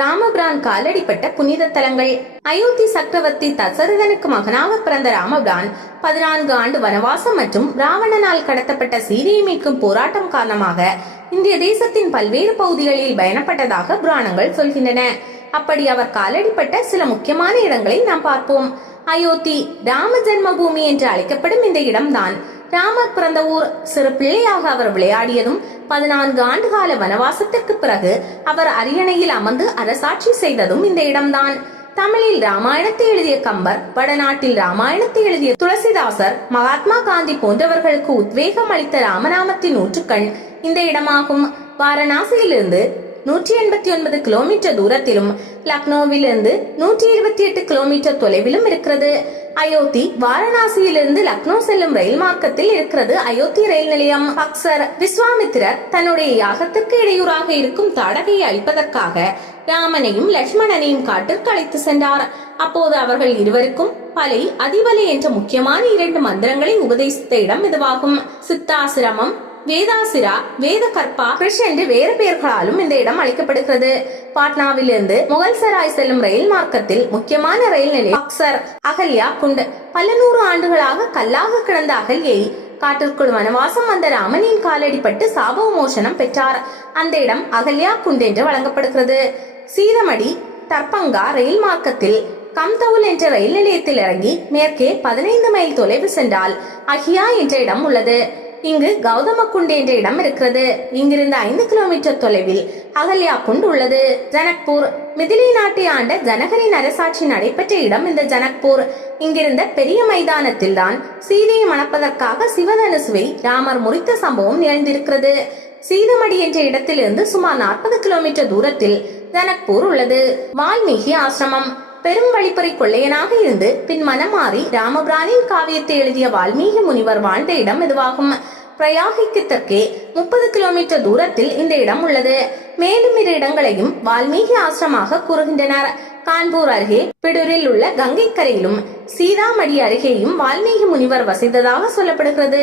ராமபிரான் காலடிப்பட்ட புனித தலங்கள். அயோத்தி சக்கரவர்த்தி தசரதனுக்கு மகனாக பிறந்த ராமபிரான் 14 ஆண்டு வனவாசம் மற்றும் ராவணனால் கடத்தப்பட்ட சீதையை மீட்கும் போராட்டம் காரணமாக இந்திய தேசத்தின் பல்வேறு பகுதிகளில் பயணப்பட்டதாக புராணங்கள் சொல்கின்றன. அப்படி அவர் காலடிப்பட்ட சில முக்கியமான இடங்களை நாம் பார்ப்போம். அயோத்தி ராம ஜென்மபூமி என்று அழைக்கப்படும் இந்த இடம்தான் ராமர் பிறந்த ஊர். சிறு பிள்ளையாக அவர் விளையாடியதும் 14 ஆண்டுகால வனவாசத்திற்கு பிறகு அவர் அரியணையில் அமர்ந்து அரசாட்சி செய்ததும் இந்த இடம்தான். தமிழில் ராமாயணத்தை எழுதிய கம்பர், வடநாட்டில் ராமாயணத்தை எழுதிய துளசிதாசர், மகாத்மா காந்தி போன்றவர்களுக்கு உத்வேகம் அளித்த ராமநாமத்தின் ஊற்றுக்கண் இந்த இடமாகும். வாரணாசியிலிருந்து 189 கிலோமீட்டர் தூரத்திலும் லக்னோவிலிருந்து 128 கிலோமீட்டர் தொலைவிலும் இருக்கிறது. அயோத்தி வாரணாசியிலிருந்து லக்னோ செல்லும் ரயில் மார்க்கத்தில் இருக்கிறது. அயோத்தி ரயில் நிலையம். அக்சர் விஸ்வாமித்திரர் தன்னுடைய யாகத்திற்கு இடையூறாக இருக்கும் தாடகையை அழிப்பதற்காக ராமனையும் லட்சுமணனையும் காட்டிற்கு அழைத்து சென்றார். அப்போது அவர்கள் இருவருக்கும் பலை அதிபலை என்ற முக்கியமான 2 மந்திரங்களை உபதேசித்த இடம் இதுவாகும். சித்தாசிரமம், வேதாசிரா, வேத கற்பா, கிருஷ் என்று வேறு பெயர்களாலும் இந்த இடம் அழைக்கப்படுகிறது. பாட்னாவிலிருந்து முகல்சராய் செல்லும் ரயில் மார்க்கத்தில் முக்கியமான ரயில் நிலையம் அக்சர். அகல்யா குண்ட். பல 100 ஆண்டுகளாக கல்லாக கிடந்த அகல்யை காட்டிற்குள் வனவாசம் வந்த ராமனின் காலடிப்பட்டு சாப விமோசனம் பெற்றார். அந்த இடம் அகல்யா குண்ட் என்று வழங்கப்படுகிறது. சீதமடி தர்பங்கா ரயில் மார்க்கத்தில் கம்தவுல் என்ற ரயில் நிலையத்தில் இறங்கி மேற்கே 15 மைல் தொலைவு சென்றால் அஹியா என்ற இடம் உள்ளது. இங்கு கௌதம குண்ட் என்ற இடம் இருக்கிறது. இங்கிருந்து 5 கிலோமீட்டர் தொலைவில் அகல்யா குண்ட் உள்ளது. ஜனக்பூர். மிதிலை நாட்டை ஆண்ட ஜனகரின் அரசாட்சி நடைபெற்ற இடம் இந்த ஜனக்பூர். இங்கிருந்த பெரிய மைதானத்தில் தான் சீதையை மணப்பதற்காக சிவதனுசுவை ராமர் முறித்த சம்பவம் நிகழ்ந்திருக்கிறது. சீதமடி என்ற இடத்திலிருந்து சுமார் 40 கிலோமீட்டர் தூரத்தில் ஜனக்பூர் உள்ளது. வால்மீகி ஆசிரமம். பெரும் வழிப்பறி கொள்ளையனாக இருந்து பின் மனம் மாறி ராமபிரானின் காவியத்தை எழுதிய வால்மீகி முனிவர் வாழ்ந்த இடம் இதுவாகும். பிரயாகிக்கு தெற்கே 30 கிலோமீட்டர் தூரத்தில் இந்த இடம் உள்ளது. மேலும் 2 இடங்களையும் வால்மீகி ஆசிரமாக கூறுகின்றனர். கான்பூர் அருகே பிடூரில் உள்ள கங்கை கரையிலும் சீதாமடி அருகேயும் வால்மீகி முனிவர் வசித்ததாக சொல்லப்படுகிறது.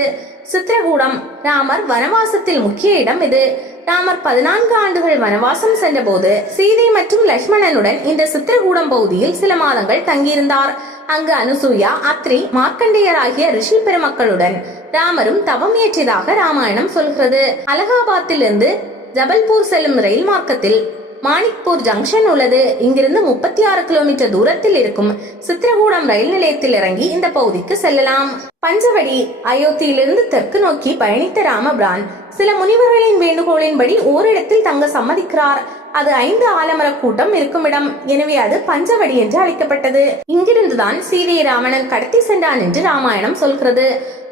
சித்திரகூடம். ராமர் வனவாசத்தில் முக்கிய இடம் இது. ராமர் 14 ஆண்டுகள் வனவாசம் சென்ற போது சீதை மற்றும் லட்சுமணனுடன் இந்த சித்திரகூடம் பகுதியில் சில மாதங்கள் தங்கியிருந்தார். அங்கு அனுசூயா, அத்ரி, மார்க்கண்டேயர் ஆகிய ரிஷி பெருமக்களுடன் ராமரும் தவம் இயற்றியதாக ராமாயணம் சொல்கிறது. அலகாபாத்தில் இருந்து ஜபல்பூர் செல்லும் ரயில் மார்க்கத்தில் மாணிக்பூர் ஜங்ஷன் உள்ளது. இங்கிருந்து 36 கிலோமீட்டர் தூரத்தில் இருக்கும் சித்திரகூடம் ரயில் நிலையத்தில் இறங்கி இந்த பகுதிக்கு செல்லலாம். பஞ்சவடி. அயோத்தியிலிருந்து தெற்கு நோக்கி பயணித்த ராமபிரான் சில முனிவர்களின் வேண்டுகோளின்படி ஓரிடத்தில் தங்க சம்மதிக்கிறார். அது 5 ஆலமர கூட்டம் இருக்கும் இடம். எனவே அது பஞ்சவடி என்று அழைக்கப்பட்டது. இங்கிருந்துதான் சீதையை ராவணன் கடத்தி சென்றான் என்று ராமாயணம் சொல்கிறது.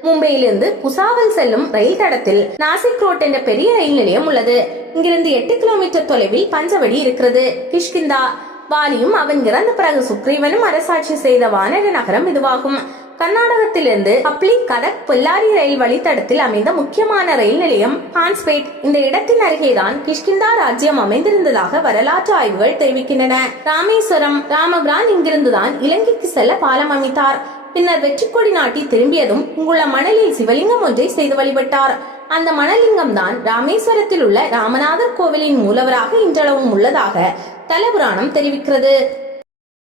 மும்பையிலிருந்து புசாவல் செல்லும் ரயில் தடத்தில் நாசிக் ரோட் என்ற பெரிய ரயில் நிலையம் உள்ளது. இங்கிருந்து 8 கிலோமீட்டர் தொலைவில் பஞ்சவடி இருக்கிறது. கிஷ்கிந்தா. வாலியும் அவன் இறந்த பிறகு சுக்ரீவனும் அரசாட்சி செய்த வானர நகரம் இதுவாகும். கர்நாடகத்திலிருந்து ஹப்ளி, கதக், பொல்லாரி ரயில் வழித்தடத்தில் அமைந்த முக்கியமான ரயில் நிலையம் ஹான்ஸ்பேட். இந்த இடத்தின் அருகேதான் கிஷ்கிந்தா ராஜ்யம் அமைந்திருந்ததாக வரலாற்று ஆய்வுகள் தெரிவிக்கின்றன. ராமேஸ்வரம். ராமபிரான் இங்கிருந்துதான் இலங்கைக்கு செல்ல பாலம் அமைத்தார். பின்னர் வெற்றி கொடி நாட்டி திரும்பியதும் இங்குள்ள மணலில் சிவலிங்கம் ஒன்றை செய்து வழிபட்டார். அந்த மணலிங்கம் தான் ராமேஸ்வரத்தில் உள்ள ராமநாதர் கோவிலின் மூலவராக இன்றளவும் உள்ளதாக தலபுராணம் தெரிவிக்கிறது.